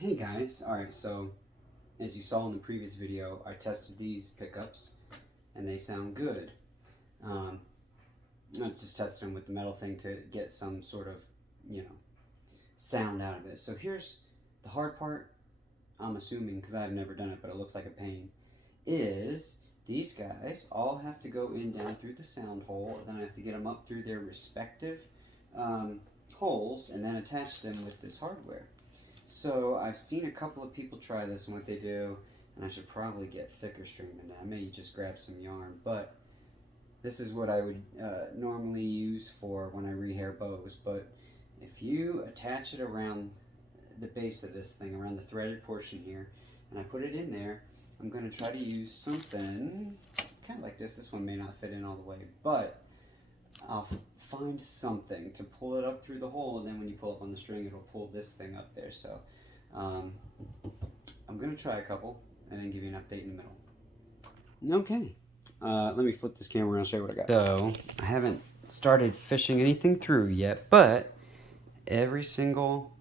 Hey guys, alright, so as you saw in the previous video, I tested these pickups and they sound good. Um, I just tested them with the metal thing to get some sort of, sound out of it. So here's the hard part, I'm assuming, because I've never done it, but it looks like a pain, is these guys all have to go in down through the sound hole, and then I have to get them up through their respective holes and then attach them with this hardware. So I've seen a couple of people try this and what they do, and I should probably get thicker string than that. I may just grab some yarn, but this is what I would normally use for when I rehair bows. But if you attach it around the base of this thing, around the threaded portion here, and I put it in there, I'm going to try to use something kind of like this. This one may not fit in all the way, but I'll find something to pull it up through the hole, and then when you pull up on the string, it'll pull this thing up there. So I'm going to try a couple and then give you an update in the middle. Okay, let me flip this camera and show you what I got. So I haven't started fishing anything through yet, but every single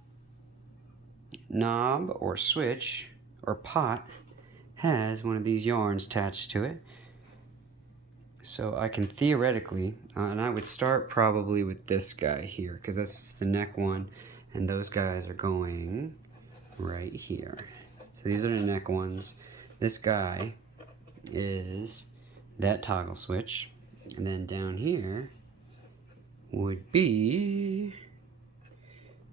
knob or switch or pot has one of these yarns attached to it. So I can theoretically, and I would start probably with this guy here, because that's the neck one, and those guys are going right here. So these are the neck ones. This guy is that toggle switch, and then down here would be,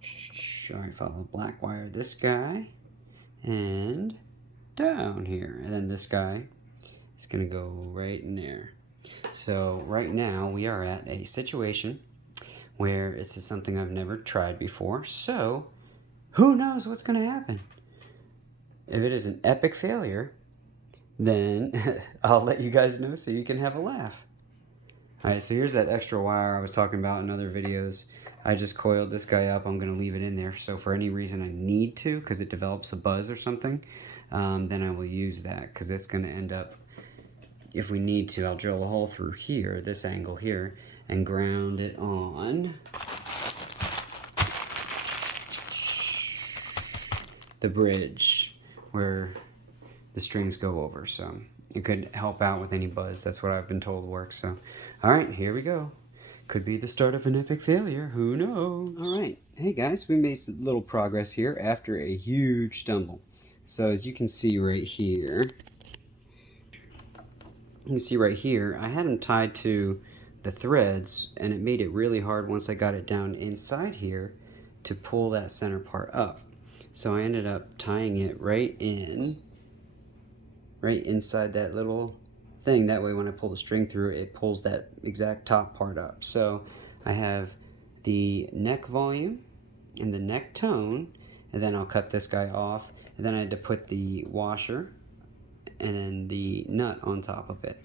sorry, follow black wire, this guy, and down here, and then this guy is going to go right in there. So right now we are at a situation where it's something I've never tried before, so who knows what's going to happen. If it is an epic failure, then I'll let you guys know so you can have a laugh. Alright, so here's that extra wire I was talking about in other videos. I just coiled this guy up. I'm going to leave it in there, so for any reason I need to, because it develops a buzz or something, then I will use that, because it's going to end up, if we need to, I'll drill a hole through here, this angle here, and ground it on the bridge where the strings go over. So it could help out with any buzz. That's what I've been told works. So, all right, here we go. Could be the start of an epic failure. Who knows? All right. Hey, guys, we made some little progress here after a huge stumble. So as you can see right here, I had them tied to the threads, and it made it really hard once I got it down inside here to pull that center part up. So I ended up tying it right inside that little thing. That way when I pull the string through, it pulls that exact top part up. So I have the neck volume and the neck tone, and then I'll cut this guy off, and then I had to put the washer and then the nut on top of it.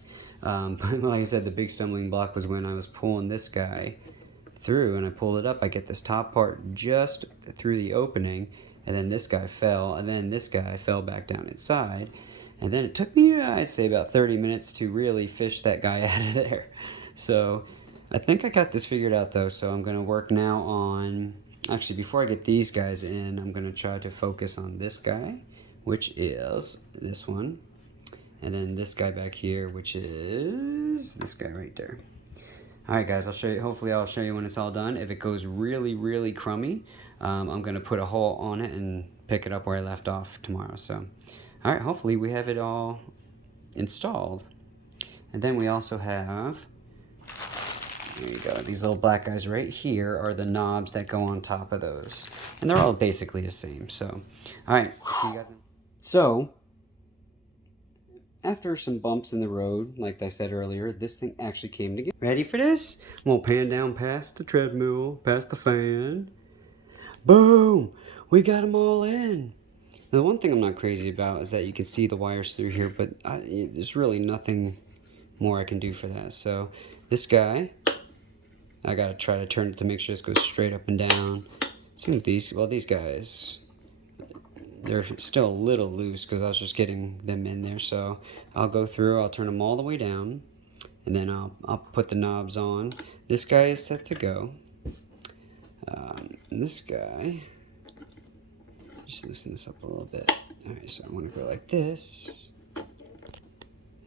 But like I said, the big stumbling block was when I was pulling this guy through, and I pulled it up. I get this top part just through the opening, and then this guy fell, and then this guy fell back down inside, and then it took me, I'd say, about 30 minutes to really fish that guy out of there. So I think I got this figured out, though, so I'm going to work now on, actually, before I get these guys in, I'm going to try to focus on this guy, which is this one. And then this guy back here, which is this guy right there. Alright guys, I'll show you, hopefully I'll show you when it's all done. If it goes really, really crummy, I'm going to put a hole on it and pick it up where I left off tomorrow. So, alright, hopefully we have it all installed. And then we also have, there you go, these little black guys right here are the knobs that go on top of those. And they're all basically the same. So, alright, see you guys in. So, after some bumps in the road, like I said earlier, this thing actually came together. Ready for this? I'm gonna pan down past the treadmill, past the fan. Boom! We got them all in. Now, the one thing I'm not crazy about is that you can see the wires through here, but there's really nothing more I can do for that. So this guy, I gotta try to turn it to make sure this goes straight up and down. Same with these, well, these guys, they're still a little loose because I was just getting them in there. So I'll go through, I'll turn them all the way down, and then I'll put the knobs on. This guy is set to go. This guy Just loosen this up a little bit. All right, so I want to go like this. Let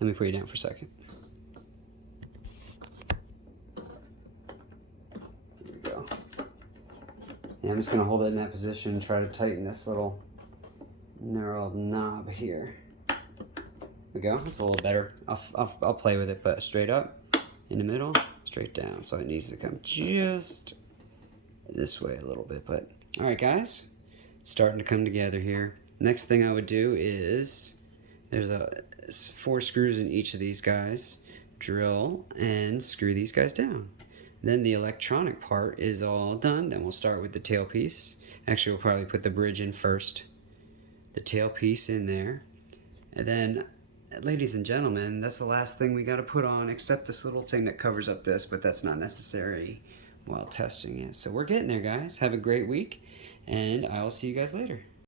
me put you down for a second. Here we go. And I'm just going to hold it in that position and try to tighten this little narrow knob here. There we go. It's a little better. I'll play with it, but straight up, in the middle, straight down. So it needs to come just this way a little bit. But all right, guys, it's starting to come together here. Next thing I would do is there's 4 screws in each of these guys. Drill and screw these guys down. Then the electronic part is all done. Then we'll start with the tailpiece. Actually, we'll probably put the bridge in first. The tailpiece in there. And then, ladies and gentlemen, that's the last thing we got to put on, except this little thing that covers up this, but that's not necessary while testing it. So we're getting there, guys. Have a great week, and I will see you guys later.